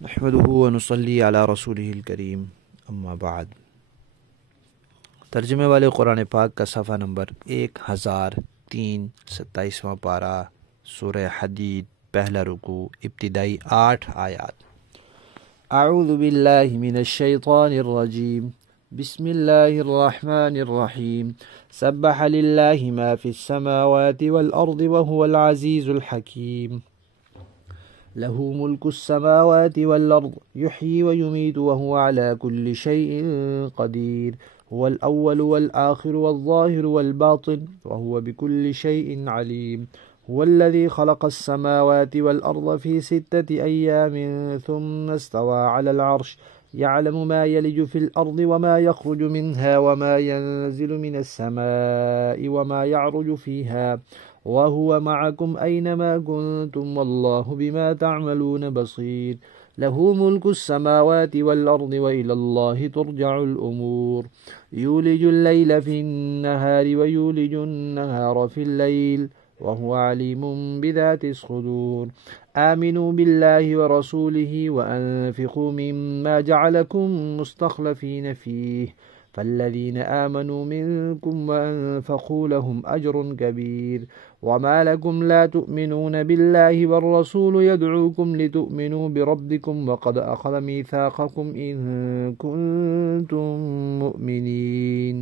نحمده ونصلي علی رسولہ الکریم اما بعد۔ ترجمے والے قرآن پاک کا صفحہ نمبر 1003 پارہ، سورہ حدید، پہلا رکوع، ابتدائی 8 آیات۔ اعوذ باللہ من الشیطان الرجیم، بسم اللہ الرحمن الرحیم، سبح للہ ما فی السماوات والارض وهو العزیز الحکیم، له ملك السماوات والأرض يحيي ويميت وهو على كل شيء قدير، هو الأول والآخر والظاهر والباطن وهو بكل شيء عليم، هو الذي خلق السماوات والأرض في 6 أيام ثم استوى على العرش، يعلم ما يلج في الأرض وما يخرج منها وما ينزل من السماء وما يعرج فيها، وهو معكم أينما كنتم والله بما تعملون بصير، له ملك السماوات والأرض وإلى الله ترجع الأمور، يولج الليل في النهار ويولج النهار في الليل وهو عليم بذات الصدور، آمنوا بالله ورسوله وأنفقوا مما جعلكم مستخلفين فيه، فالذين آمنوا منكم وأنفقوا لهم أجر كبير، وما لكم لا تؤمنون بالله والرسول يدعوكم لتؤمنوا بربكم وقد أخذ ميثاقكم إن كنتم مؤمنين۔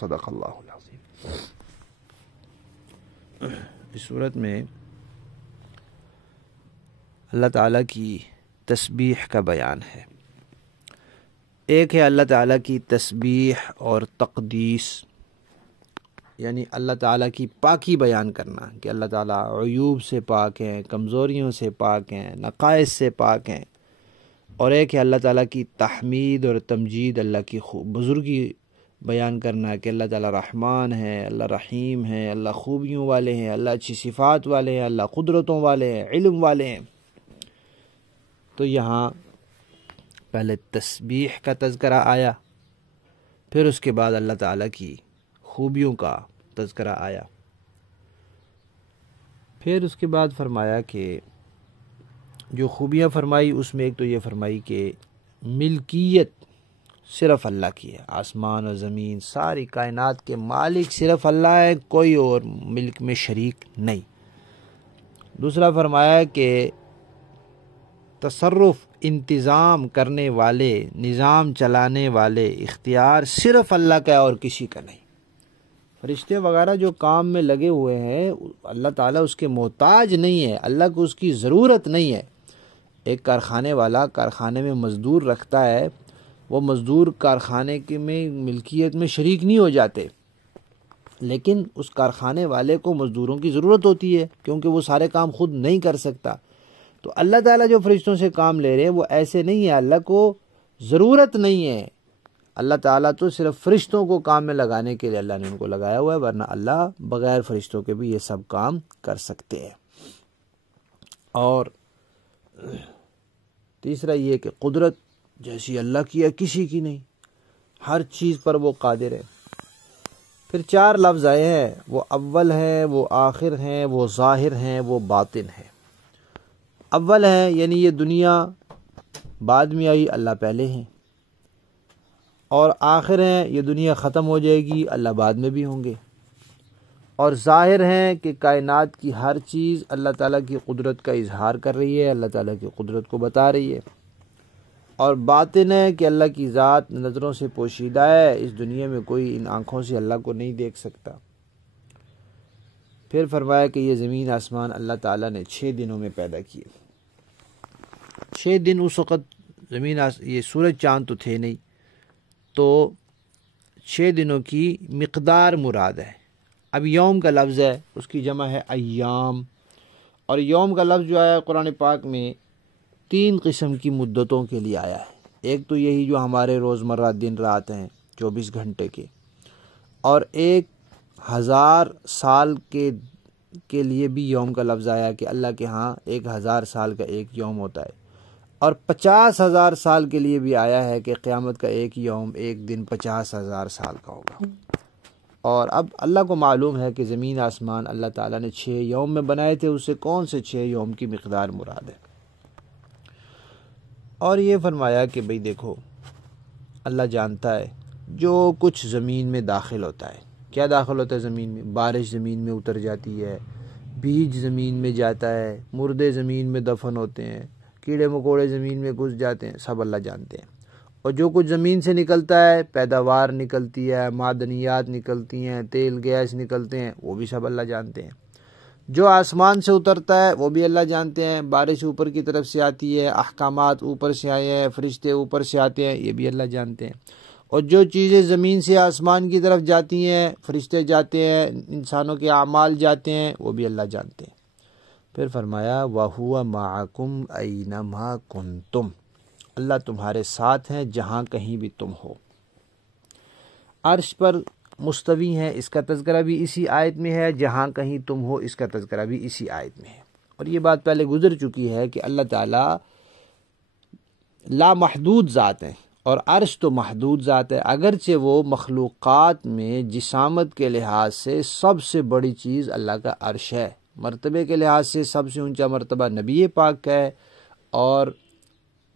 صدق اللہ العظیم۔ اس صورت میں اللہ تعالیٰ کی تسبیح کا بیان ہے۔ ایک ہے اللہ تعالیٰ کی تسبیح اور تقدیس، یعنی اللہ تعالیٰ کی پاکی بیان کرنا کہ اللہ تعالیٰ عیوب سے پاک ہیں، کمزوریوں سے پاک ہیں، نقائص سے پاک ہیں، اور ایک ہے اللہ تعالیٰ کی تحمید اور تمجید، اللہ کی بزرگی بیان کرنا کہ اللہ تعالیٰ رحمان ہے، اللہ رحیم ہے، اللہ خوبیوں والے ہیں، اللہ اچھی صفات والے ہیں، اللہ قدرتوں والے ہیں، علم والے ہیں۔ تو یہاں پہلے تسبیح کا تذکرہ آیا، پھر اس کے بعد اللہ تعالیٰ کی خوبیوں کا تذکرہ آیا، پھر اس کے بعد فرمایا کہ جو خوبیاں فرمائی اس میں ایک تو یہ فرمائی کہ ملکیت صرف اللہ کی ہے، آسمان اور زمین ساری کائنات کے مالک صرف اللہ ہے، کوئی اور ملک میں شریک نہیں۔ دوسرا فرمایا کہ تصرف، انتظام کرنے والے، نظام چلانے والے، اختیار صرف اللہ کا ہے اور کسی کا نہیں۔ فرشتے وغیرہ جو کام میں لگے ہوئے ہیں اللہ تعالیٰ اس کے محتاج نہیں ہے، اللہ کو اس کی ضرورت نہیں ہے۔ ایک کارخانے والا کارخانے میں مزدور رکھتا ہے، وہ مزدور کارخانے میں ملکیت میں شریک نہیں ہو جاتے، لیکن اس کارخانے والے کو مزدوروں کی ضرورت ہوتی ہے کیونکہ وہ سارے کام خود نہیں کر سکتا۔ تو اللہ تعالیٰ جو فرشتوں سے کام لے رہے ہیں وہ ایسے نہیں ہے، اللہ کو ضرورت نہیں ہے، اللہ تعالیٰ تو صرف فرشتوں کو کام میں لگانے کے لیے اللہ نے ان کو لگایا ہوا ہے، ورنہ اللہ بغیر فرشتوں کے بھی یہ سب کام کر سکتے ہیں۔ اور تیسرا یہ کہ قدرت جیسی اللہ کی ہے کسی کی نہیں، ہر چیز پر وہ قادر ہے۔ پھر 4 لفظ آئے ہیں، وہ اول ہیں، وہ آخر ہیں، وہ ظاہر ہیں، وہ باطن ہے۔ اول ہے یعنی یہ دنیا بعد میں آئی، اللہ پہلے ہیں، اور آخر ہیں یہ دنیا ختم ہو جائے گی، اللہ بعد میں بھی ہوں گے، اور ظاہر ہیں کہ کائنات کی ہر چیز اللہ تعالیٰ کی قدرت کا اظہار کر رہی ہے، اللہ تعالیٰ کی قدرت کو بتا رہی ہے، اور باطن ہے کہ اللہ کی ذات نظروں سے پوشیدہ ہے، اس دنیا میں کوئی ان آنکھوں سے اللہ کو نہیں دیکھ سکتا۔ پھر فرمایا کہ یہ زمین آسمان اللہ تعالیٰ نے 6 دنوں میں پیدا کیے۔ 6 دن اس وقت یہ سورج چاند تو تھے نہیں، تو 6 دنوں کی مقدار مراد ہے۔ اب یوم کا لفظ ہے، اس کی جمع ہے ایام، اور یوم کا لفظ جو آیا قرآن پاک میں 3 قسم کی مدتوں کے لیے آیا ہے۔ ایک تو یہی جو ہمارے روزمرہ دن رات ہیں 24 گھنٹے کے، اور ایک 1000 سال کے لیے بھی یوم کا لفظ آیا کہ اللہ کے ہاں 1000 سال کا ایک یوم ہوتا ہے، اور 50,000 سال کے لیے بھی آیا ہے کہ قیامت کا ایک یوم، ایک دن 50,000 سال کا ہوگا۔ اور اب اللہ کو معلوم ہے کہ زمین آسمان اللہ تعالیٰ نے 6 یوم میں بنائے تھے، اس سے کون سے 6 یوم کی مقدار مراد ہے۔ اور یہ فرمایا کہ بھئی دیکھو اللہ جانتا ہے جو کچھ زمین میں داخل ہوتا ہے. کیا داخل ہوتا ہے زمین میں؟ بارش زمین میں اتر جاتی ہے، بیج زمین میں جاتا ہے، مردے زمین میں دفن ہوتے ہیں، کیڑے مکوڑے زمین میں گھس جاتے ہیں، سب اللہ جانتے ہیں. اور جو کچھ زمین سے نکلتا ہے، پیداوار نکلتی ہے، معدنیات نکلتی ہیں، تیل گیس نکلتے ہیں، وہ بھی سب اللہ جانتے ہیں. جو آسمان سے اترتا ہے وہ بھی اللہ جانتے ہیں، بارش اوپر کی طرف سے آتی ہے، احکامات اوپر سے آئے ہیں، فرشتے اوپر سے آتے ہیں، یہ بھی اللہ جانتے ہیں. اور جو چیزیں زمین سے آسمان کی طرف جاتی ہیں، فرشتے جاتے ہیں، انسانوں کے اعمال جاتے ہیں، وہ بھی اللہ جانتے ہیں. پھر فرمایا وَهُوَ مَعَكُمْ أَيْنَمَا كُنْتُمْ، اللہ تمہارے ساتھ ہیں جہاں کہیں بھی تم ہو. عرش پر مستوی ہیں، اس کا تذکرہ بھی اسی آیت میں ہے. جہاں کہیں تم ہو، اس کا تذکرہ بھی اسی آیت میں ہے. اور یہ بات پہلے گزر چکی ہے کہ اللہ تعالیٰ لامحدود ذات ہے اور عرش تو محدود ذات ہے. اگرچہ وہ مخلوقات میں جسامت کے لحاظ سے سب سے بڑی چیز اللہ کا عرش ہے، مرتبے کے لحاظ سے سب سے اونچا مرتبہ نبی پاک کا ہے، اور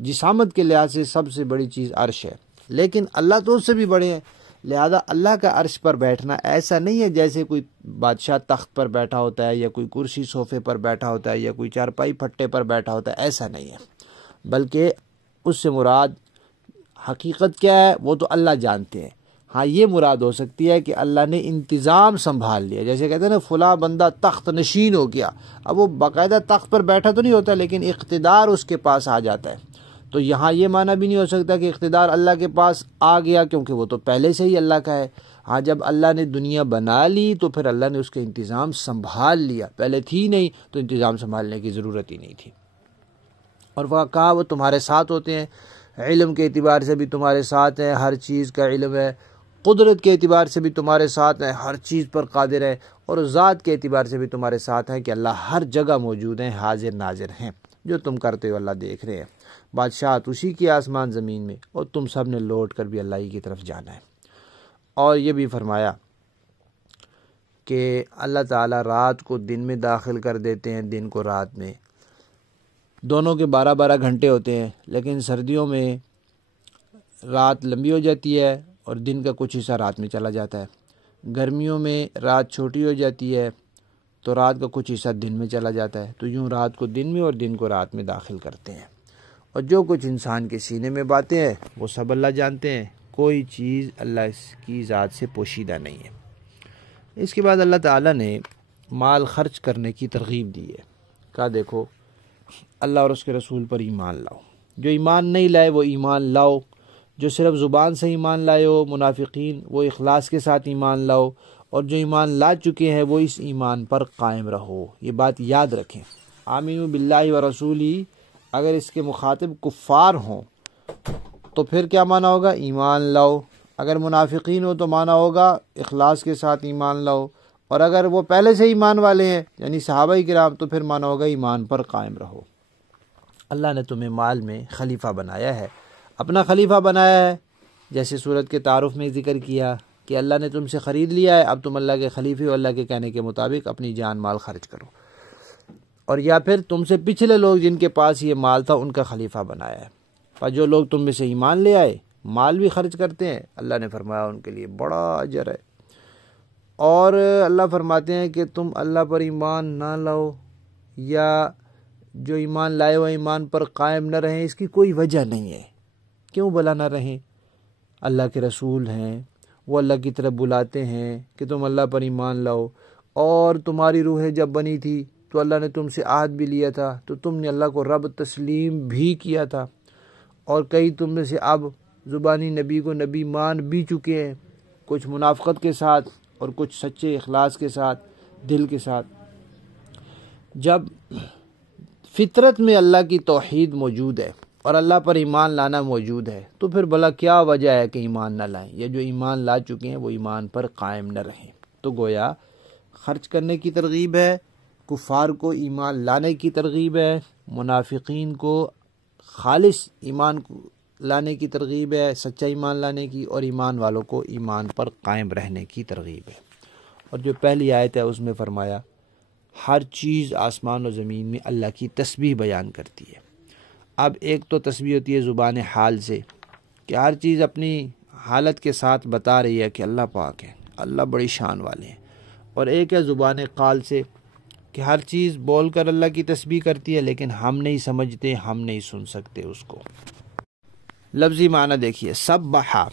جسامت کے لحاظ سے سب سے بڑی چیز عرش ہے. لیکن اللہ تو اس سے بھی بڑے ہیں، لہذا اللہ کا عرش پر بیٹھنا ایسا نہیں ہے جیسے کوئی بادشاہ تخت پر بیٹھا ہوتا ہے، یا کوئی کرسی صوفے پر بیٹھا ہوتا ہے، یا کوئی چارپائی پھٹے پر بیٹھا ہوتا ہے. ایسا نہیں ہے، بلکہ اس سے مراد حقیقت کیا ہے وہ تو اللہ جانتے ہیں. ہاں یہ مراد ہو سکتی ہے کہ اللہ نے انتظام سنبھال لیا، جیسے کہتے ہیں نا فلاں بندہ تخت نشین ہو گیا. اب وہ باقاعدہ تخت پر بیٹھا تو نہیں ہوتا، لیکن اقتدار اس کے پاس آ جاتا ہے. تو یہاں یہ معنی بھی نہیں ہو سکتا کہ اقتدار اللہ کے پاس آ گیا، کیونکہ وہ تو پہلے سے ہی اللہ کا ہے. ہاں جب اللہ نے دنیا بنا لی تو پھر اللہ نے اس کا انتظام سنبھال لیا، پہلے تھی نہیں تو انتظام سنبھالنے کی ضرورت ہی نہیں تھی. اور وہ کہا وہ تمہارے ساتھ ہوتے ہیں، علم کے اعتبار سے بھی تمہارے ساتھ ہیں، ہر چیز کا علم ہے، قدرت کے اعتبار سے بھی تمہارے ساتھ ہیں، ہر چیز پر قادر ہے، اور ذات کے اعتبار سے بھی تمہارے ساتھ ہیں کہ اللہ ہر جگہ موجود ہیں، حاضر ناظر ہیں. جو تم کرتے ہو اللہ دیکھ رہے ہیں. بادشاہت اسی کی آسمان زمین میں، اور تم سب نے لوٹ کر بھی اللہ ہی کی طرف جانا ہے. اور یہ بھی فرمایا کہ اللہ تعالیٰ رات کو دن میں داخل کر دیتے ہیں، دن کو رات میں. دونوں کے 12 گھنٹے ہوتے ہیں، لیکن سردیوں میں رات لمبی ہو جاتی ہے اور دن کا کچھ حصہ رات میں چلا جاتا ہے. گرمیوں میں رات چھوٹی ہو جاتی ہے تو رات کا کچھ حصہ دن میں چلا جاتا ہے. تو یوں رات کو دن میں اور دن کو رات میں داخل کرتے ہیں. اور جو کچھ انسان کے سینے میں باتیں ہیں وہ سب اللہ جانتے ہیں، کوئی چیز اللہ کی ذات سے پوشیدہ نہیں ہے. اس کے بعد اللہ تعالیٰ نے مال خرچ کرنے کی ترغیب دی ہے. کہا دیکھو اللہ اور اس کے رسول پر ایمان لاؤ، جو ایمان نہیں لائے وہ ایمان لاؤ، جو صرف زبان سے ایمان لائے ہو منافقین وہ اخلاص کے ساتھ ایمان لاؤ، اور جو ایمان لا چکے ہیں وہ اس ایمان پر قائم رہو. یہ بات یاد رکھیں. آمینو باللہ و رسولی اگر اس کے مخاطب کفار ہوں تو پھر کیا معنی ہوگا؟ ایمان لاؤ. اگر منافقین ہو تو معنی ہوگا اخلاص کے ساتھ ایمان لاؤ. اور اگر وہ پہلے سے ایمان والے ہیں یعنی صحابہ کرام تو پھر معنی ہوگا ایمان پر قائم رہو. اللہ نے تمہیں مال میں خلیفہ بنایا ہے، اپنا خلیفہ بنایا ہے. جیسے سورت کے تعارف میں ذکر کیا کہ اللہ نے تم سے خرید لیا ہے، اب تم اللہ کے خلیفے ہو، اللہ کے کہنے کے مطابق اپنی جان مال خرچ کرو. اور یا پھر تم سے پچھلے لوگ جن کے پاس یہ مال تھا ان کا خلیفہ بنایا ہے. اور جو لوگ تم میں سے ایمان لے آئے مال بھی خرچ کرتے ہیں، اللہ نے فرمایا ان کے لیے بڑا اجر ہے. اور اللہ فرماتے ہیں کہ تم اللہ پر ایمان نہ لاؤ یا جو ایمان لائے ہو ایمان پر قائم نہ رہیں، اس کی کوئی وجہ نہیں ہے. کیوں بلا نہ رہیں؟ اللہ کے رسول ہیں، وہ اللہ کی طرف بلاتے ہیں کہ تم اللہ پر ایمان لاؤ. اور تمہاری روحیں جب بنی تھی تو اللہ نے تم سے عہد بھی لیا تھا، تو تم نے اللہ کو رب تسلیم بھی کیا تھا. اور کئی تم میں سے اب زبانی نبی کو نبی مان بھی چکے ہیں، کچھ منافقت کے ساتھ اور کچھ سچے اخلاص کے ساتھ، دل کے ساتھ. جب فطرت میں اللہ کی توحید موجود ہے اور اللہ پر ایمان لانا موجود ہے تو پھر بھلا کیا وجہ ہے کہ ایمان نہ لائیں، یا جو ایمان لا چکے ہیں وہ ایمان پر قائم نہ رہیں. تو گویا خرچ کرنے کی ترغیب ہے، کفار کو ایمان لانے کی ترغیب ہے، منافقین کو خالص ایمان لانے کی ترغیب ہے، سچا ایمان لانے کی، اور ایمان والوں کو ایمان پر قائم رہنے کی ترغیب ہے. اور جو پہلی آیت ہے اس میں فرمایا ہر چیز آسمان و زمین میں اللہ کی تسبیح بیان کرتی ہے. اب ایک تو تسبیح ہوتی ہے زبان حال سے کہ ہر چیز اپنی حالت کے ساتھ بتا رہی ہے کہ اللہ پاک ہے، اللہ بڑی شان والے ہیں، اور ایک ہے زبان قال سے کہ ہر چیز بول کر اللہ کی تسبیح کرتی ہے لیکن ہم نہیں سمجھتے، ہم نہیں سن سکتے اس کو۔ لفظی معنی دیکھیے، سبحا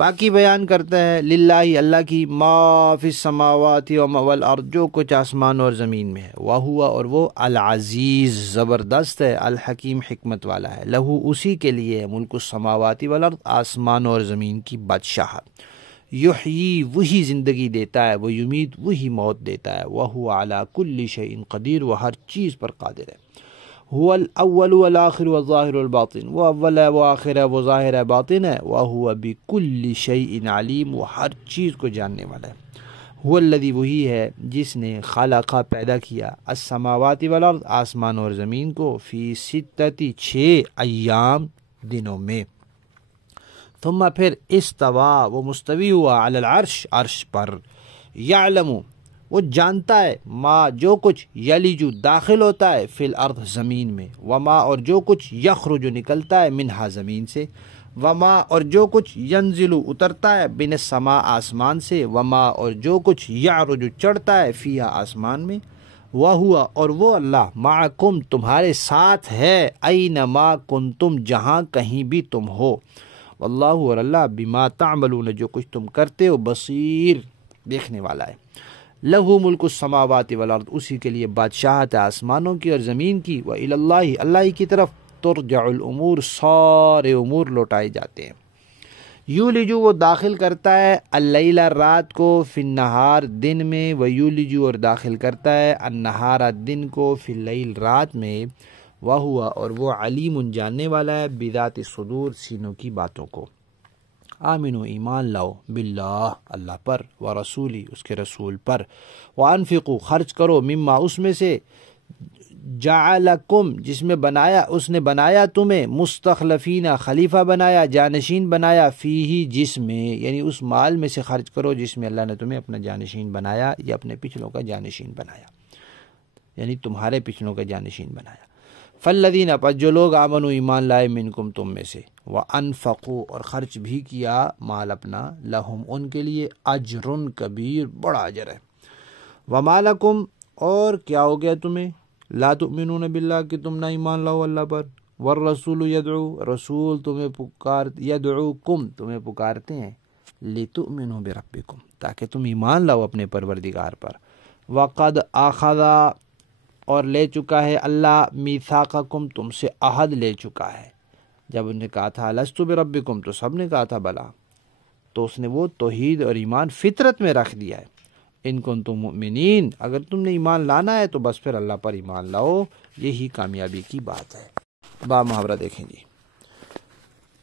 پاکی بیان کرتا ہے، للہ اللہ کی، ما فی السماوات و ما والارض جو کچھ آسمان اور زمین میں ہے، وہو اور وہ العزیز زبردست ہے، الحکیم حکمت والا ہے، لہو اسی کے لیے ہے ملک السماوات والارض آسمان اور زمین کی بادشاہت، یحیی وہی زندگی دیتا ہے، وہ یمیت وہی موت دیتا ہے، وہو علی کل شیء قدیر وہ ہر چیز پر قادر ہے، هو الاول والآخر والظاہر والباطن وہ اول ہے، وہ آخر ہے، وہ ظاہر ہے، باطن ہے، وہو بکل شیء علیم وہ ہر چیز کو جاننے والا ہے، هو الذی وہی ہے جس نے خلق پیدا کیا، السماوات والارض آسمان اور زمین کو، فی ستۃ 6 ایام دنوں میں، ثم پھر استوا وہ مستوی ہوا، علی العرش عرش پر، یعلم وہ جانتا ہے، ما جو کچھ، یلج داخل ہوتا ہے، فی الارض زمین میں، وما اور جو کچھ، یخرج نکلتا ہے، منہا زمین سے، وما اور جو کچھ، ینزل اترتا ہے، بن السماء آسمان سے، وما اور جو کچھ، یعرج چڑھتا ہے، فیہا آسمان میں، وہوا اور وہ اللہ، معکم تمہارے ساتھ ہے، اینما کنتم جہاں کہیں بھی تم ہو، واللہ اور اللہ بما تعملون جو کچھ تم کرتے ہو، بصیر دیکھنے والا ہے، لہو ملک السماوات والارض اسی کے لیے بادشاہت ہے آسمانوں کی اور زمین کی، وإلی اللہ اللہ کی طرف ترجع الامور سارے امور لوٹائے جاتے ہیں، یولجو وہ داخل کرتا ہے، اللیل رات کو، فی النہار دن میں، ویولجو اور داخل کرتا ہے، النہار دن کو، فی اللیل رات میں، وہوا اور وہ علیم جاننے والا ہے، بذات الصدور سینوں کی باتوں کو، آمنو ایمان لاؤ، باللہ اللہ پر، ورسولی اس کے رسول پر، وانفقوا خرچ کرو، مما اس میں سے، جعلکم جس میں بنایا اس نے بنایا تمہیں، مستخلفین خلیفہ بنایا، جانشین بنایا، فیہ جس میں یعنی اس مال میں سے خرچ کرو جس میں اللہ نے تمہیں اپنا جانشین بنایا یا اپنے پچھلوں کا جانشین بنایا، یعنی تمہارے پچھلوں کا جانشین بنایا، فالذین پس جو لوگ آمنوا ایمان لائے، منکم تم میں سے، وانفقوا اور خرچ بھی کیا مال اپنا، لہم ان کے لیے، اجر کبیر بڑا اجر ہے، وما لکم اور کیا ہو گیا تمہیں، لا تؤمنون باللہ کہ تم نہ ایمان لاؤ اللہ پر، والرسول یدعو رسول تمہیں یدعوکم تمہیں پکارتے ہیں، لتؤمنوا بربکم تاکہ تم ایمان لاؤ اپنے پروردگار پر، وقد اخذ اور لے چکا ہے اللہ، میثاقکم تم سے عہد لے چکا ہے، جب انہوں نے کہا تھا لست بربکم تو سب نے کہا تھا بلا، تو اس نے وہ توحید اور ایمان فطرت میں رکھ دیا ہے، ان کنتم مؤمنین اگر تم نے ایمان لانا ہے تو بس پھر اللہ پر ایمان لاؤ، یہی کامیابی کی بات ہے۔ با محاورہ دیکھیں جی،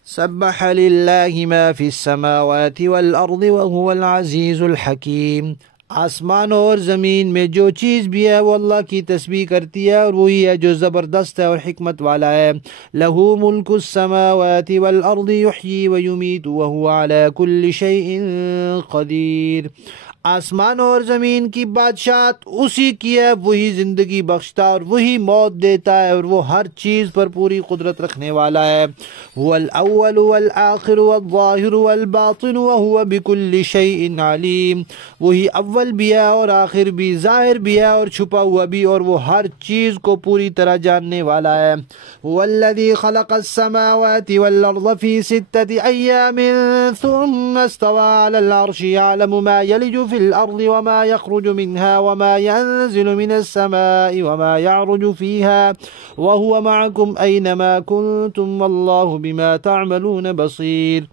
سبح للہ ما فی السماوات والارض وهو العزیز الحکیم، آسمان اور زمین میں جو چیز بھی ہے وہ اللہ کی تسبیح کرتی ہے اور وہی ہے جو زبردست ہے اور حکمت والا ہے، لہو ملک السماوات والارض یحیی ویمیت وہو علی کل شیء قدیر، آسمان اور زمین کی بادشاہت اسی کی ہے، وہی زندگی بخشتا اور وہی موت دیتا ہے اور وہ ہر چیز پر پوری قدرت رکھنے والا ہے، هو الاول والآخر والظاہر والباطن وهو بكل شیء علیم، وہی اول بھی ہے اور آخر بھی، ظاہر بھی ہے اور چھپا ہوا بھی، اور وہ ہر چیز کو پوری طرح جاننے والا ہے، هو الذی خلق السماوات والارض فی 6 ایام ثم استوى على العرش يعلم ما يلج في الأرض وما يخرج منها وما ينزل من السماء وما يعرج فيها وهو معكم أينما كنتم والله بما تعملون بصير،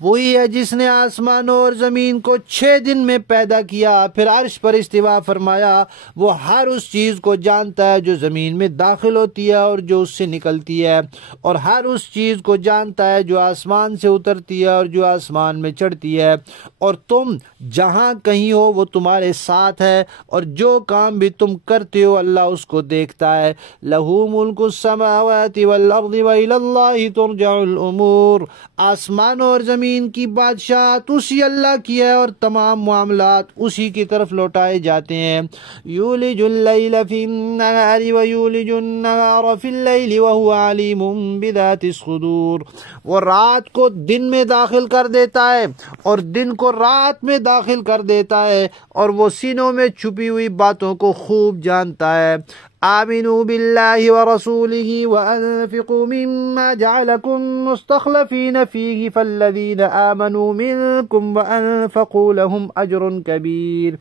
وہی ہے جس نے آسمانوں اور زمین کو 6 دن میں پیدا کیا، پھر عرش پر استوا فرمایا، وہ ہر اس چیز کو جانتا ہے جو زمین میں داخل ہوتی ہے اور جو اس سے نکلتی ہے، اور ہر اس چیز کو جانتا ہے جو آسمان سے اترتی ہے اور جو آسمان میں چڑھتی ہے، اور تم جہاں کہیں ہو وہ تمہارے ساتھ ہے، اور جو کام بھی تم کرتے ہو اللہ اس کو دیکھتا ہے، لہو ملک السماوات والارض وإلی اللہ ترجع الامور، آسمان اور زمین زمین کی بادشاہت اسی اللہ کی ہے اور تمام معاملات اسی کی طرف لوٹائے جاتے ہیں۔ یولج اللیل فی النہار ویولج النہار فی اللیل وہو علیم بذات الصدور۔ وہ رات کو دن میں داخل کر دیتا ہے اور دن کو رات میں داخل کر دیتا ہے، اور وہ سینوں میں چھپی ہوئی باتوں کو خوب جانتا ہے۔ آمنوا باللہ ورسولہ وانفقوا مما جعلکم مستخلفین فیہ فالذین آمنوا منکم وانفقوا لهم اجر کبیر۔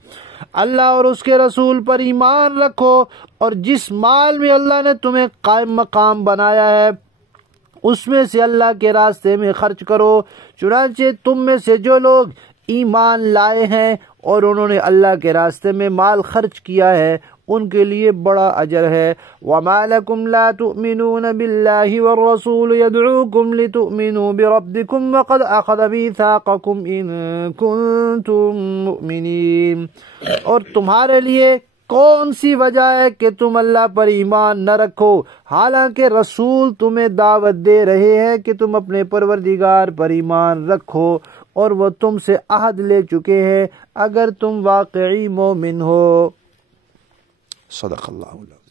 اللہ اور اس کے رسول پر ایمان رکھو، اور جس مال میں اللہ نے تمہیں قائم مقام بنایا ہے اس میں سے اللہ کے راستے میں خرچ کرو۔ چنانچہ تم میں سے جو لوگ ایمان لائے ہیں اور انہوں نے اللہ کے راستے میں مال خرچ کیا ہے ان کے لیے بڑا اجر ہے۔ وَمَا لَكُمْ لَا تُؤْمِنُونَ بِاللَّهِ وَالرَّسُولُ يَدْعُوكُمْ لِتُؤْمِنُوا بِرَبِّكُمْ وَقَدْ أَخَذَ مِيثَاقَكُمْ إِن كُنتُم مُؤْمِنِينَ۔ اور تمہارے لیے کون سی وجہ ہے کہ تم اللہ پر ایمان نہ رکھو، حالانکہ رسول تمہیں دعوت دے رہے ہیں کہ تم اپنے پروردگار پر ایمان رکھو، اور وہ تم سے عہد لے چکے ہیں اگر تم واقعی مومن ہو۔ صدق اللہ العظیم۔